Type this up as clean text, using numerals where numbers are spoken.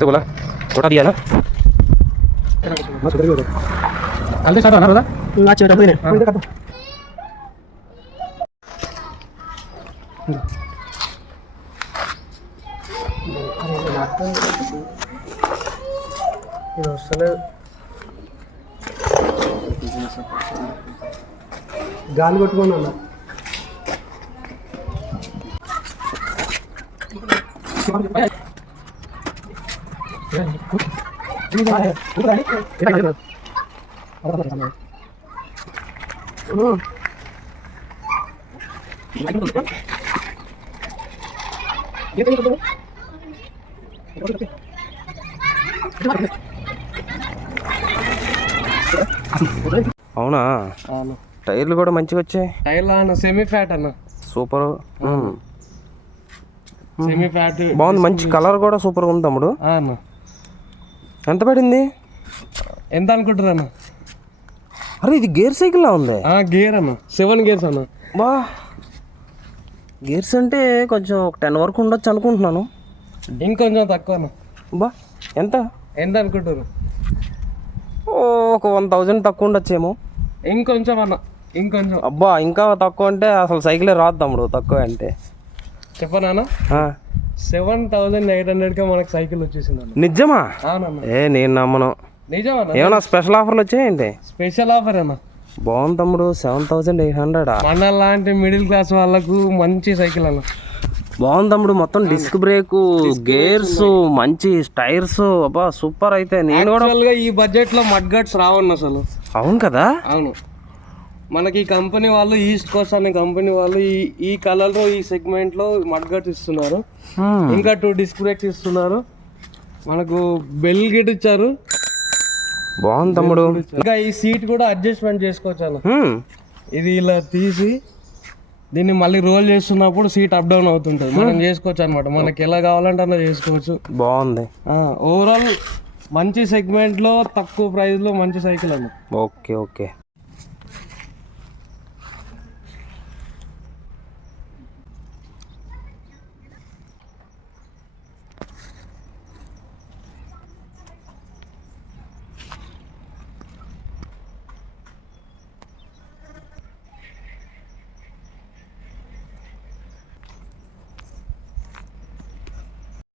तो बोला छोटा दिया ना कल स्टार्ट होना दादा छोटा అసలు గాలి కొట్టుకొని ఉన్నా అవునా టైర్లు కూడా మంచిగా వచ్చాయి. టైర్లు అన్న సెమీ ఫ్యాట్ అన్న సూపర్ సెమీ ఫ్యాట్ బాగుంది. మంచి కలర్ కూడా సూపర్గా ఉంది తమ్ముడు. అన్న ఎంత పడింది? ఎంత అనుకుంటారు అన్న? అరే ఇది గేర్ సైకిల్ లా ఉంది. గేర్ అన్న 7 గేర్స్ అన్న. బా గేర్స్ అంటే కొంచెం 10 వరకు ఉండొచ్చు అనుకుంటున్నాను. ఇంకొంచెం తక్కువ అన్న. బా ఎంత అనుకుంటారు? ఓ ఒక 1000 తక్కువ ఉండొచ్చేమో. ఇంకొంచెం అన్న, ఇంకొంచెం. అబ్బా ఇంకా తక్కువ అంటే అసలు సైకిలే రాదు తమ్ముడు, తక్కువ అంటే. చెప్పనా 7,800కే మనకు సైకిల్ వచ్చేసింది అన్న. నిజమా? అవునన్న. నేను నమ్మను. నిజమన్నా. ఏమన్నా స్పెషల్ ఆఫర్లు వచ్చాయండి? స్పెషల్ ఆఫర్ అన్న. బాగుంది తమ్ముడు. 7,800. మన లాంటి మిడిల్ క్లాస్ వాళ్ళకు మంచి సైకిల్ అన్న. బాగుంది తమ్ముడు. మొత్తం డిస్క్ బ్రేక్, గేర్స్, మంచి టైర్స్. అబ్బా సూపర్. అయితే నేను కూడా ఈ బడ్జెట్ లో మడ్ గట్స్ రావన్న అసలు. అవును కదా. అవును. మనకి ఈ కంపెనీ వాళ్ళు, ఈస్ట్ కోస్ట్ అనే కంపెనీ వాళ్ళు ఈ కలర్ లో, ఈ సెగ్మెంట్ లో మడ్ గట్స్ ఇస్తున్నారు. ఇంకా 2 డిస్క్ బ్రేక్స్ ఇస్తున్నారు. మనకు బెల్ గిట్ ఇచ్చారు. బాగుంది తమ్ముడు. ఇంకా ఈ సీట్ కూడా అడ్జస్ట్మెంట్ చేసుకోవచ్చు అన్న. ఇది ఇలా తీసి దీన్ని మళ్ళీ రోల్ చేస్తున్నప్పుడు సీట్ అప్ డౌన్ అవుతుంటది. మనం చేసుకోవచ్చు అనమాట. మనకి ఎలా కావాలంటే అలా చేసుకోవచ్చు. బాగుంది. ఓవరాల్ మంచి సెగ్మెంట్ లో తక్కువ ప్రైస్ లో మంచి సైకిల్ అన్న. Okay okay.